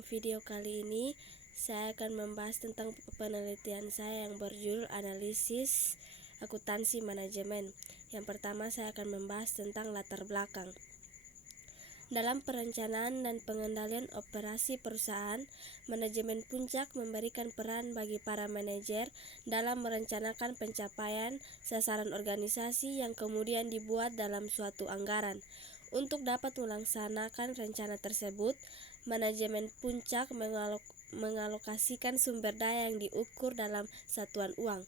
Dalam video kali ini, saya akan membahas tentang penelitian saya yang berjudul Analisis Akuntansi Manajemen. Yang pertama, saya akan membahas tentang latar belakang. Dalam perencanaan dan pengendalian operasi perusahaan, manajemen puncak memberikan peran bagi para manajer dalam merencanakan pencapaian sasaran organisasi yang kemudian dibuat dalam suatu anggaran. Untuk dapat melaksanakan rencana tersebut, manajemen puncak mengalokasikan sumber daya yang diukur dalam satuan uang.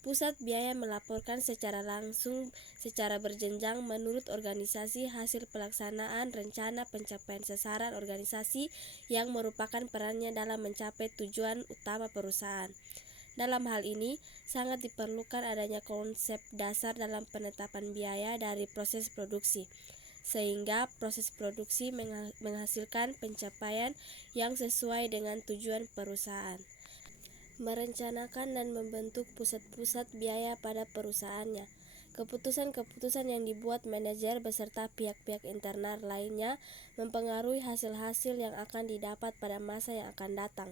Pusat biaya melaporkan secara langsung secara berjenjang menurut organisasi hasil pelaksanaan rencana pencapaian sasaran organisasi yang merupakan perannya dalam mencapai tujuan utama perusahaan. Dalam hal ini, sangat diperlukan adanya konsep dasar dalam penetapan biaya dari proses produksi, sehingga proses produksi menghasilkan pencapaian yang sesuai dengan tujuan perusahaan. Merencanakan dan membentuk pusat-pusat biaya pada perusahaannya. Keputusan-keputusan yang dibuat manajer beserta pihak-pihak internal lainnya mempengaruhi hasil-hasil yang akan didapat pada masa yang akan datang.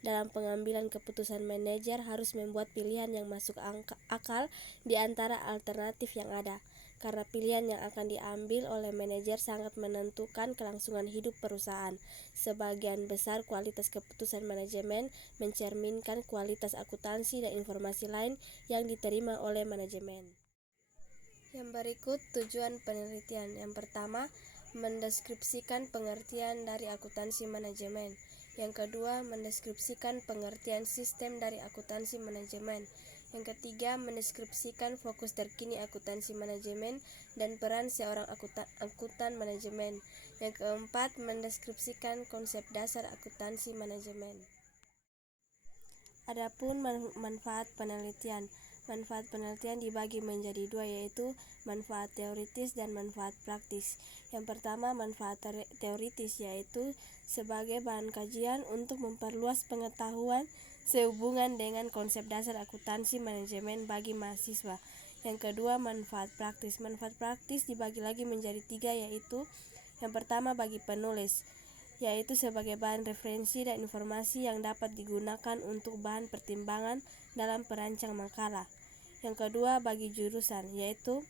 Dalam pengambilan keputusan, manajer harus membuat pilihan yang masuk akal di antara alternatif yang ada. Karena pilihan yang akan diambil oleh manajer sangat menentukan kelangsungan hidup perusahaan. Sebagian besar kualitas keputusan manajemen mencerminkan kualitas akuntansi dan informasi lain yang diterima oleh manajemen. Yang berikut tujuan penelitian. Yang pertama, mendeskripsikan pengertian dari akuntansi manajemen. Yang kedua, mendeskripsikan pengertian sistem dari akuntansi manajemen. Yang ketiga, mendeskripsikan fokus terkini akuntansi manajemen dan peran seorang akuntan manajemen. Yang keempat, mendeskripsikan konsep dasar akuntansi manajemen. Adapun manfaat penelitian. Manfaat penelitian dibagi menjadi dua, yaitu manfaat teoritis dan manfaat praktis. Yang pertama, manfaat teoritis, yaitu sebagai bahan kajian untuk memperluas pengetahuan sehubungan dengan konsep dasar akuntansi manajemen bagi mahasiswa. Yang kedua, manfaat praktis. Manfaat praktis dibagi lagi menjadi tiga, yaitu yang pertama bagi penulis, yaitu sebagai bahan referensi dan informasi yang dapat digunakan untuk bahan pertimbangan dalam perancang makalah. Yang kedua bagi jurusan, yaitu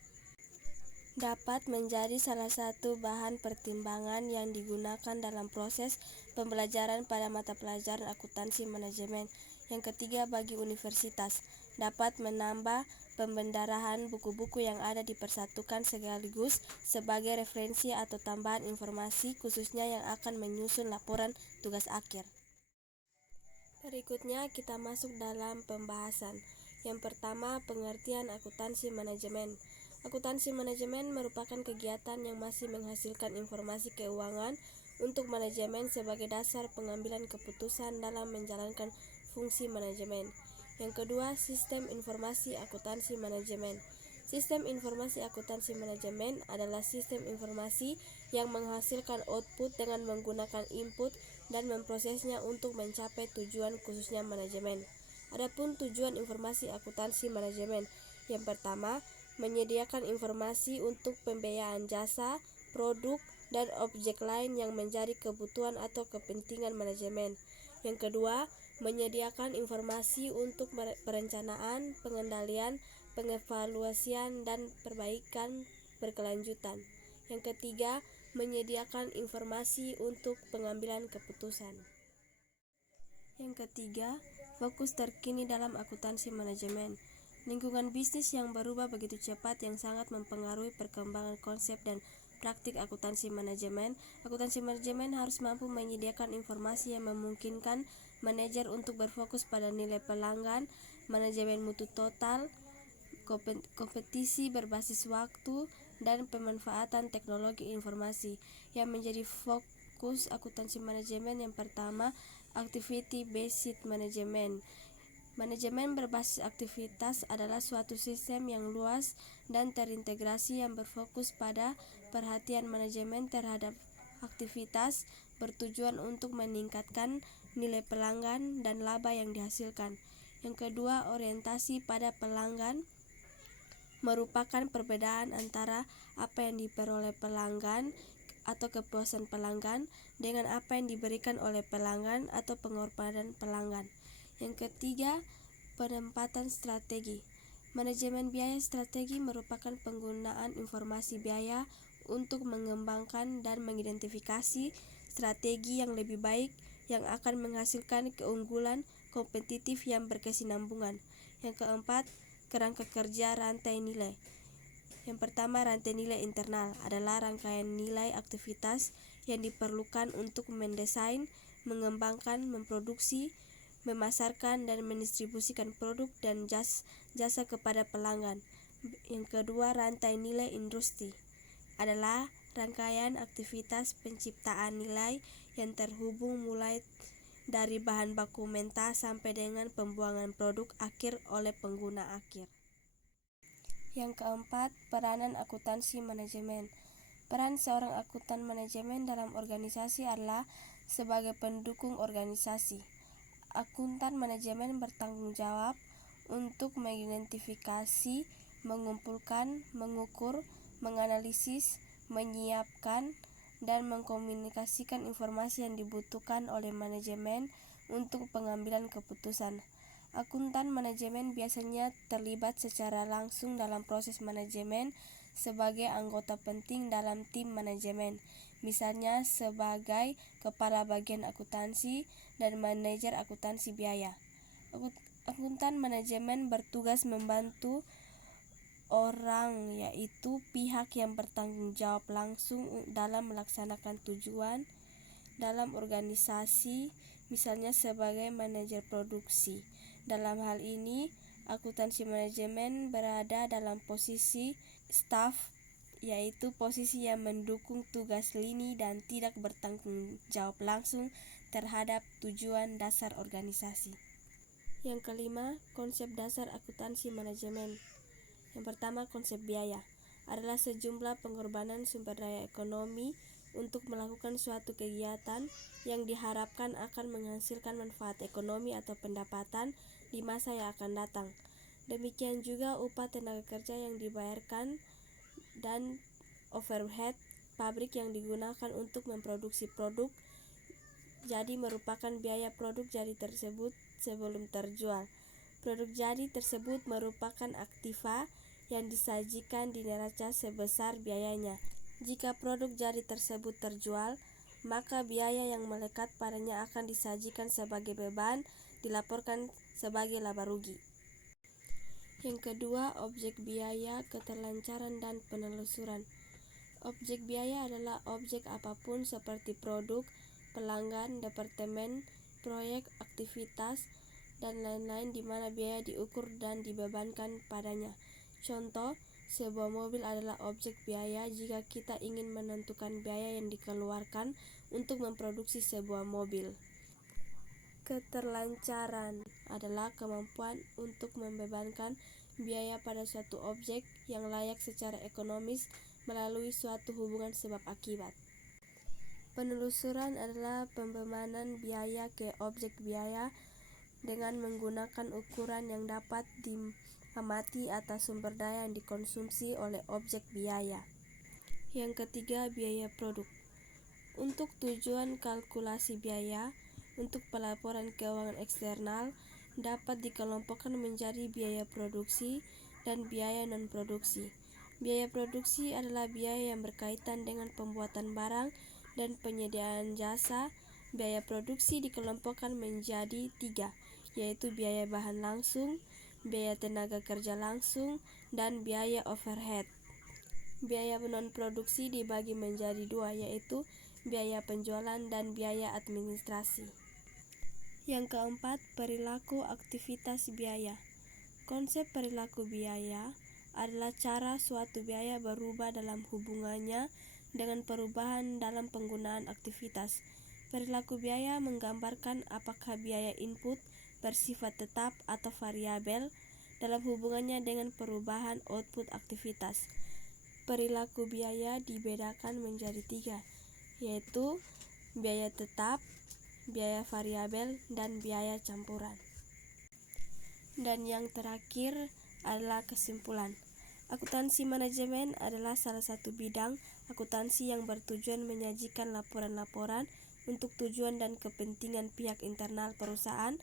dapat menjadi salah satu bahan pertimbangan yang digunakan dalam proses pembelajaran pada mata pelajaran akuntansi manajemen. Yang ketiga bagi universitas, dapat menambah pembendarahan buku-buku yang ada dipersatukan sekaligus sebagai referensi atau tambahan informasi khususnya yang akan menyusun laporan tugas akhir. Berikutnya kita masuk dalam pembahasan. Yang pertama, pengertian akuntansi manajemen. Akuntansi manajemen merupakan kegiatan yang masih menghasilkan informasi keuangan untuk manajemen sebagai dasar pengambilan keputusan dalam menjalankan fungsi manajemen. Yang kedua, sistem informasi akuntansi manajemen. Sistem informasi akuntansi manajemen adalah sistem informasi yang menghasilkan output dengan menggunakan input dan memprosesnya untuk mencapai tujuan khususnya manajemen. Adapun tujuan informasi akuntansi manajemen, yang pertama, menyediakan informasi untuk pembiayaan jasa, produk, dan objek lain yang menjadi kebutuhan atau kepentingan manajemen. Yang kedua, menyediakan informasi untuk perencanaan, pengendalian, pengevaluasian, dan perbaikan berkelanjutan. Yang ketiga, menyediakan informasi untuk pengambilan keputusan. Yang ketiga, fokus terkini dalam akuntansi manajemen. Lingkungan bisnis yang berubah begitu cepat yang sangat mempengaruhi perkembangan konsep dan praktik akuntansi manajemen. Akuntansi manajemen harus mampu menyediakan informasi yang memungkinkan manajer untuk berfokus pada nilai pelanggan, manajemen mutu total, kompetisi berbasis waktu, dan pemanfaatan teknologi informasi. Yang menjadi fokus akuntansi manajemen yang pertama, activity based management. Manajemen berbasis aktivitas adalah suatu sistem yang luas dan terintegrasi yang berfokus pada perhatian manajemen terhadap aktivitas bertujuan untuk meningkatkan nilai pelanggan dan laba yang dihasilkan. Yang kedua, orientasi pada pelanggan merupakan perbedaan antara apa yang diperoleh pelanggan atau kepuasan pelanggan dengan apa yang diberikan oleh pelanggan atau pengorbanan pelanggan. Yang ketiga, penempatan strategi. Manajemen biaya strategi merupakan penggunaan informasi biaya untuk mengembangkan dan mengidentifikasi strategi yang lebih baik yang akan menghasilkan keunggulan kompetitif yang berkesinambungan. Yang keempat, kerangka kerja rantai nilai. Yang pertama, rantai nilai internal adalah rangkaian nilai aktivitas yang diperlukan untuk mendesain, mengembangkan, memproduksi, memasarkan, dan mendistribusikan produk dan jasa kepada pelanggan. Yang kedua, rantai nilai industri adalah rangkaian aktivitas penciptaan nilai yang terhubung mulai dari bahan baku mentah sampai dengan pembuangan produk akhir oleh pengguna akhir. Yang keempat, peranan akuntansi manajemen. Peran seorang akuntan manajemen dalam organisasi adalah sebagai pendukung organisasi. Akuntan manajemen bertanggung jawab untuk mengidentifikasi, mengumpulkan, mengukur, menganalisis, menyiapkan, dan mengkomunikasikan informasi yang dibutuhkan oleh manajemen untuk pengambilan keputusan. Akuntan manajemen biasanya terlibat secara langsung dalam proses manajemen sebagai anggota penting dalam tim manajemen, misalnya sebagai kepala bagian akuntansi dan manajer akuntansi biaya. Akuntan manajemen bertugas membantu orang, yaitu pihak yang bertanggung jawab langsung dalam melaksanakan tujuan dalam organisasi, misalnya sebagai manajer produksi. Dalam hal ini, akuntansi manajemen berada dalam posisi staf, yaitu posisi yang mendukung tugas lini dan tidak bertanggung jawab langsung terhadap tujuan dasar organisasi. Yang kelima, konsep dasar akuntansi manajemen. Yang pertama, konsep biaya adalah sejumlah pengorbanan sumber daya ekonomi untuk melakukan suatu kegiatan yang diharapkan akan menghasilkan manfaat ekonomi atau pendapatan di masa yang akan datang. Demikian juga upah tenaga kerja yang dibayarkan dan overhead pabrik yang digunakan untuk memproduksi produk jadi merupakan biaya produk jadi tersebut sebelum terjual. Produk jadi tersebut merupakan aktiva yang disajikan di neraca sebesar biayanya. Jika produk jadi tersebut terjual, maka biaya yang melekat padanya akan disajikan sebagai beban, dilaporkan sebagai laba rugi. Yang kedua, objek biaya, keterlancaran dan penelusuran. Objek biaya adalah objek apapun seperti produk, pelanggan, departemen, proyek, aktivitas, dan lain-lain di mana biaya diukur dan dibebankan padanya. Contoh, sebuah mobil adalah objek biaya jika kita ingin menentukan biaya yang dikeluarkan untuk memproduksi sebuah mobil. Keterlancaran adalah kemampuan untuk membebankan biaya pada suatu objek yang layak secara ekonomis melalui suatu hubungan sebab akibat. Penelusuran adalah pembebanan biaya ke objek biaya dengan menggunakan ukuran yang dapat diamati atas sumber daya yang dikonsumsi oleh objek biaya. Yang ketiga, biaya produk. Untuk tujuan kalkulasi biaya, untuk pelaporan keuangan eksternal dapat dikelompokkan menjadi biaya produksi dan biaya non-produksi. Biaya produksi adalah biaya yang berkaitan dengan pembuatan barang dan penyediaan jasa. Biaya produksi dikelompokkan menjadi 3, yaitu biaya bahan langsung, biaya tenaga kerja langsung, dan biaya overhead. Biaya non-produksi dibagi menjadi 2, yaitu biaya penjualan dan biaya administrasi. Yang keempat, perilaku aktivitas biaya. Konsep perilaku biaya adalah cara suatu biaya berubah dalam hubungannya dengan perubahan dalam penggunaan aktivitas. Perilaku biaya menggambarkan apakah biaya input bersifat tetap atau variabel dalam hubungannya dengan perubahan output aktivitas. Perilaku biaya dibedakan menjadi 3, yaitu biaya tetap, biaya variabel, dan biaya campuran. Dan yang terakhir adalah kesimpulan. Akuntansi manajemen adalah salah satu bidang akuntansi yang bertujuan menyajikan laporan-laporan untuk tujuan dan kepentingan pihak internal perusahaan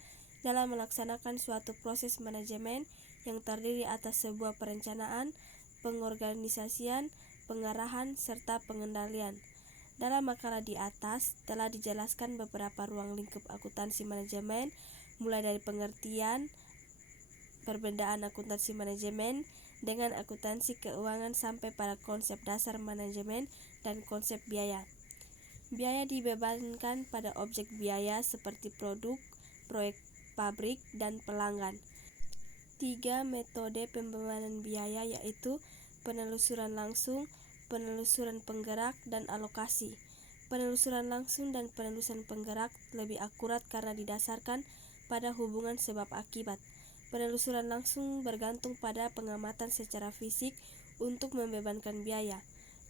dalam melaksanakan suatu proses manajemen yang terdiri atas sebuah perencanaan, pengorganisasian, pengarahan, serta pengendalian. Dalam makalah di atas telah dijelaskan beberapa ruang lingkup akuntansi manajemen, mulai dari pengertian, perbedaan akuntansi manajemen dengan akuntansi keuangan sampai pada konsep dasar manajemen dan konsep biaya. Biaya dibebankan pada objek biaya seperti produk, proyek pabrik, dan pelanggan. 3 metode pembebanan biaya yaitu penelusuran langsung, penelusuran penggerak, dan alokasi. Penelusuran langsung dan penelusuran penggerak lebih akurat karena didasarkan pada hubungan sebab akibat. Penelusuran langsung bergantung pada pengamatan secara fisik untuk membebankan biaya.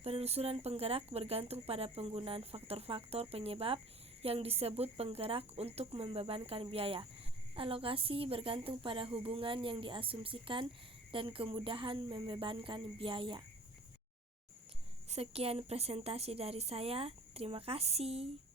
Penelusuran penggerak bergantung pada penggunaan faktor-faktor penyebab yang disebut penggerak untuk membebankan biaya. Alokasi bergantung pada hubungan yang diasumsikan dan kemudahan membebankan biaya. Sekian presentasi dari saya. Terima kasih.